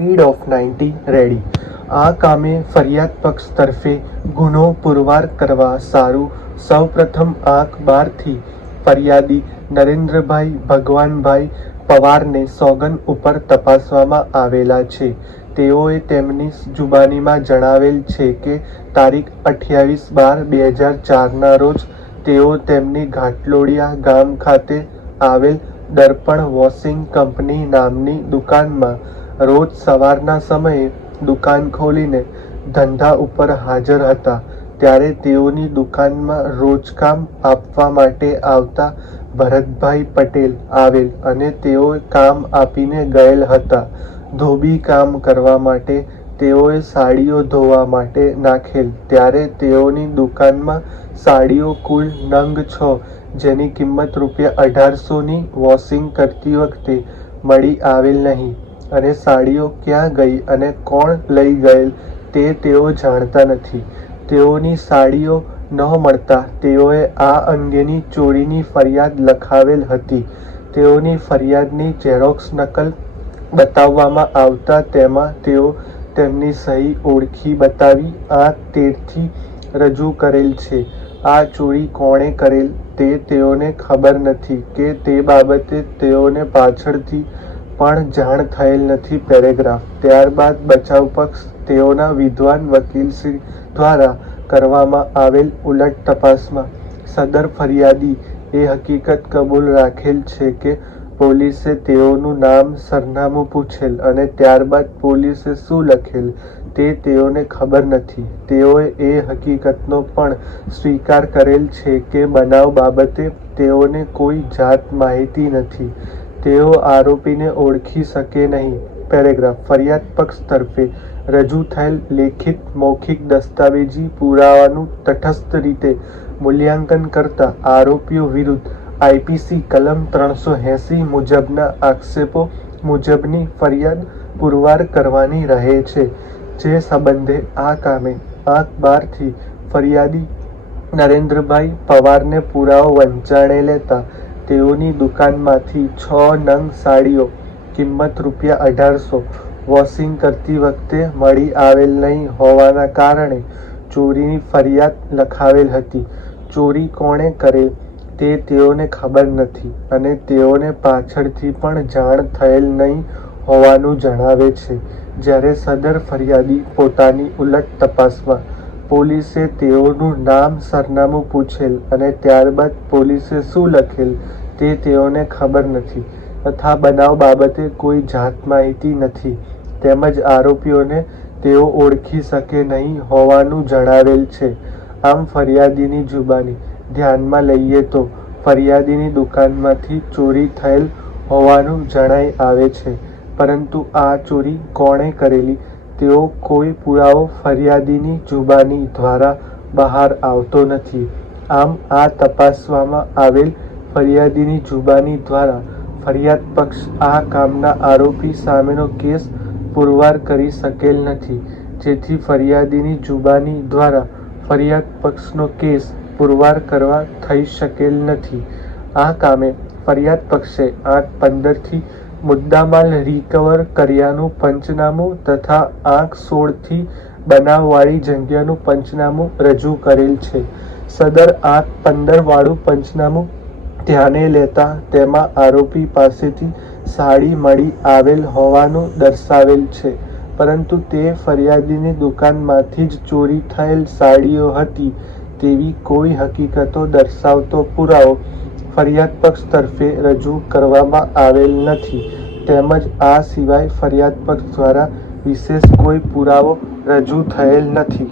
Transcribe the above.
Speed of 90 ready. આ કામે ફરિયાદ પક્ષ તરફે ગુનો પુરવાર કરવા સારું સૌપ્રથમ આંક 12થી ફરિયાદી નરેન્દ્રભાઈ ભગવાનભાઈ પવારને સોગન ઉપર તપાસવામાં આવેલા છે. તેઓએ તેમની જુબાનીમાં જણાવેલ છે કે તારીખ 28/12/2004 ના રોજ તેઓ તેમની ઘાટલોડિયા ગામ ખાતે આવેલ દર્પણ વોશિંગ કંપની નામની દુકાનમાં રોજ સવારના સમયે દુકાન ખોલીને ધંધા ઉપર હાજર હતા. ત્યારે તેઓની દુકાનમાં રોજકામ આપવા માટે આવતા ભરતભાઈ પટેલ આવેલ અને તેઓ કામ આપીને ગયેલ હતા. ધોબી કામ કરવા માટે તેઓએ સાડીઓ ધોવા માટે નાખેલ. ત્યારે તેઓની દુકાનમાં સાડીઓ કુલ નંગ 6 જેની કિંમત ₹1800ની વોશિંગ કરતી વખતે મળી આવેલ નહીં અને સાડીઓ ક્યાં ગઈ અને કોણ લઈ ગયેલ તે તેઓ જાણતા નથી. તેઓની સાડીઓ ન મળતા તેઓએ આ અંગેની ચોરીની ફરિયાદ લખાવેલ હતી. તેઓની ફરિયાદની ઝેરોક્ષ નકલ બતાવવામાં આવતા તેમાં તેઓ તેમની સહી ઓળખી બતાવી આંક 13થી રજૂ કરેલ છે. આ ચોરી કોણે કરેલ તે તેઓને ખબર નથી કે તે બાબતે તેઓને પાછળથી પણ જાણ થયેલ નથી. પેરેગ્રાફ. ત્યારબાદ બચાવ પક્ષ તેઓના વિદ્વાન વકીલશ્રી દ્વારા કરવામાં આવેલ ઉલટ તપાસમાં સદર ફરિયાદી એ હકીકત કબૂલ રાખેલ છે કે પોલીસે તેઓનું નામ સરનામું પૂછેલ અને ત્યારબાદ પોલીસે શું લખેલ તે તેઓને ખબર નથી. તેઓએ એ હકીકતનો પણ સ્વીકાર કરેલ છે કે બનાવ બાબતે તેઓને કોઈ જાત માહિતી નથી. તેઓ આરોપીને ઓળખી શકે નહીં. પેરેગ્રાફ. ફરિયાદ પક્ષ તરફે રજૂ થયેલ લેખિત મૌખિક દસ્તાવેજી પુરાવાનું તટસ્થ રીતે મૂલ્યાંકન કરતા આરોપીઓ વિરુદ્ધ આઈપીસી કલમ 380 મુજબના આક્ષેપો મુજબની ફરિયાદ પુરવાર કરવાની રહે છે. જે સંબંધે આ કામે આંક 12થી ફરિયાદી નરેન્દ્રભાઈ પવારને પુરાવો વંચાણે લેતા તેઓની દુકાનમાંથી 6 નંગ સાડીઓ કિંમત ₹1800 વોશિંગ કરતી વખતે મળી આવેલ નહીં હોવાના કારણે ચોરીની ફરિયાદ લખાવેલ હતી. ચોરી કોણે કરેલ તે તેઓને ખબર નથી અને તેઓને પાછળથી પણ જાણ થયેલ નહીં હોવાનું જણાવે છે. જ્યારે સદર ફરિયાદી પોતાની ઉલટ તપાસમાં પોલીસે તેઓનું નામ સરનામું પૂછેલ અને ત્યારબાદ પોલીસે શું લખેલ તે તેઓને ખબર નથી તથા બનાવ બાબતે કોઈ જાત માહિતી નથી તેમજ આરોપીઓને તેઓ ઓળખી શકે નહીં હોવાનું જણાવેલ છે. આમ ફરિયાદીની જુબાની ધ્યાનમાં લઈએ તો ફરિયાદીની દુકાનમાંથી ચોરી થયેલ હોવાનું જણાઈ આવે છે, પરંતુ આ ચોરી કોણે કરેલી તેવો કોઈ પુરાવો ફરિયાદીની જુબાની દ્વારા બહાર આવતો નથી. આમ આ તપાસવામાં આવેલ ફરિયાદીની જુબાની દ્વારા ફરિયાદ પક્ષ આ કામના આરોપી સામેનો કેસ પુરવાર કરી શકેલ નથી, જેથી ફરિયાદીની જુબાની દ્વારા ફરિયાદ પક્ષનો કેસ પુરવાર કરવા થઈ શકેલ નથી. આ કામે ફરિયાદ પક્ષે આંક 15થી મુદ્દામાલ રિકવર કર્યાનું પંચનામું તથા આંક 16થી બનાવવાળી જગ્યાનું પંચનામું રજૂ કરેલ છે. સદર આંક 15 વાળું પંચનામું ધ્યાને લેતા તેમાં આરોપી પાસેથી સાડી મળી આવેલ હોવાનું દર્શાવેલ છે, પરંતુ તે ફરિયાદીની દુકાનમાંથી જ ચોરી થયેલ સાડીઓ હતી તેવી કોઈ હકીકતો દર્શાવતો પુરાવો ફરિયાદ પક્ષ તરફે રજૂ કરવામાં આવેલ નથી, તેમજ આ સિવાય ફરિયાદ પક્ષ દ્વારા વિશેષ કોઈ પુરાવો રજૂ થયેલ નથી.